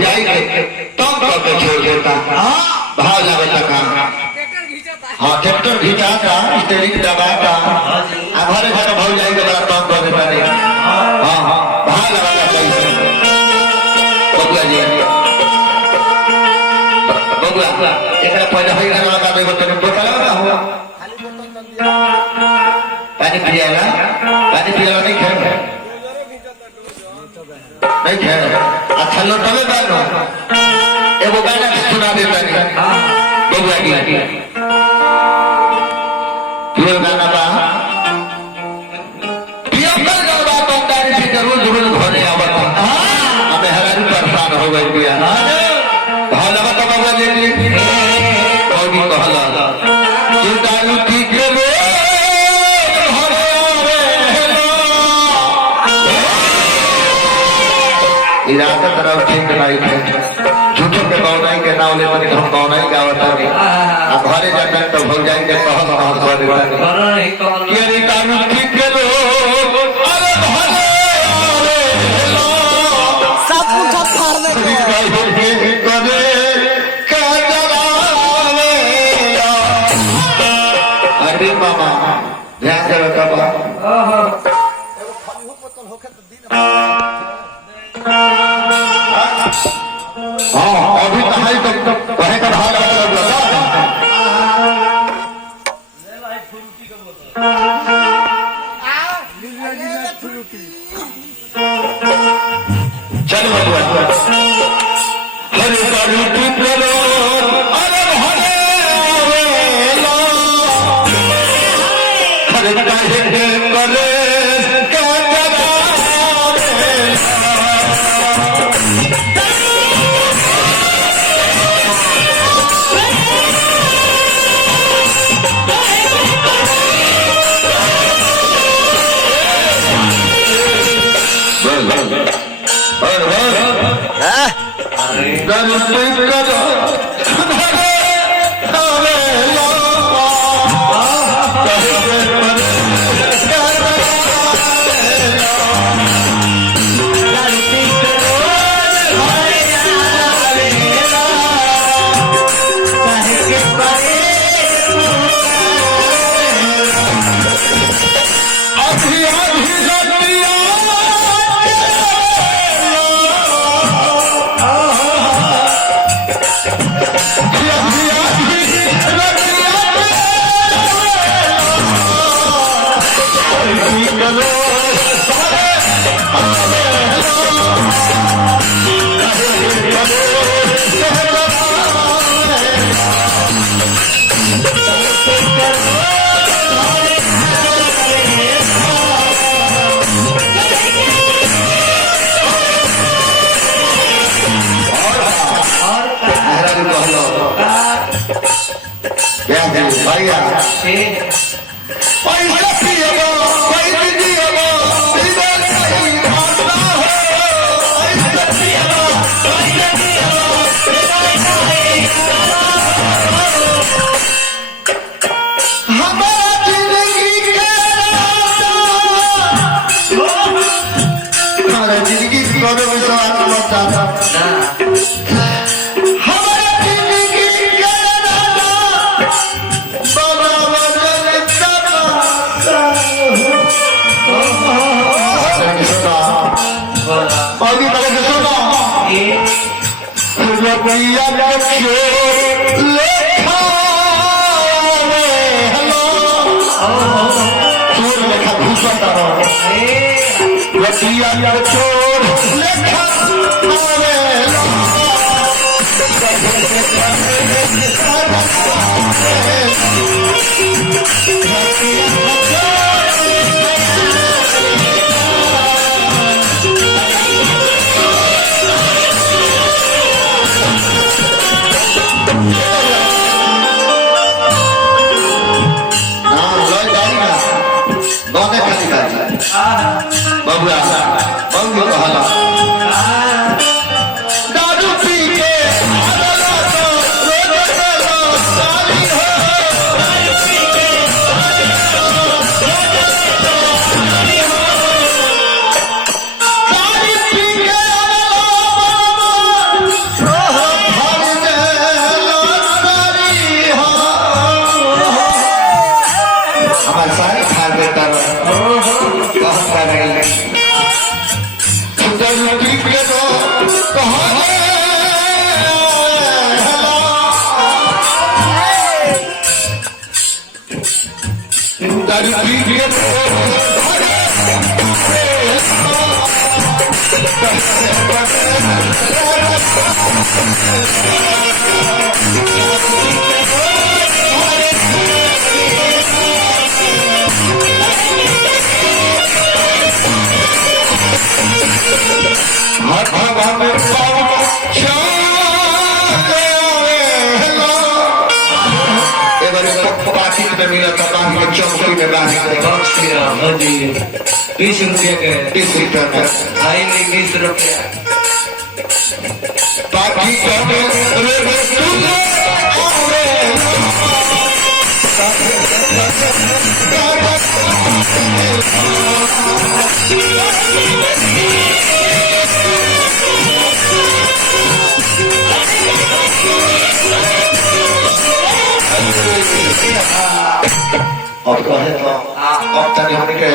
भौजाई के तब करके छोड़ देता भाव लगता काम। हाँ ट्रैक्टर घिंचाता स्टेरिंग दबाता हमारे घर भौजाई के बड़ा तंग कर देता नहीं। हाँ हाँ भाव लगाता कैसे बबुआ जी बबुआ एक पहले भाई घर लगा देगा तेरे बोतल लगा हुआ पानी पियाला नहीं खेल नहीं खेल अच्छा लोटवे बानो एगो गाना सुना देता नहीं बबुआ जी पूरा गाना बा पिया कर गलबा बंदारी से जरूर घरे आवत हमें हरारी परेशान हो गई पिया भाव लगा तो बबुआ जी कौनी कहला चिंतायु ठीक रे इरादा तरफ ठीक नहीं थे झूठों के गौनाई के नाव ले बनी हम गौनाई गावता नहीं अब घरे जाकर तो भग जाएंगे तो हम कर देते ये रितानु ठीक के लो अरे भले सब कुछ फाड़ देते करे का जलावे अरे मामा ध्यान से रखा हाँ अभी कहाई तक वह का भाग चल बबुआ चौकी में बांध के 20 रुपये के 30 रुपया का आई नहीं 20 रुपया बाकी अब कहे तो अब तक होने के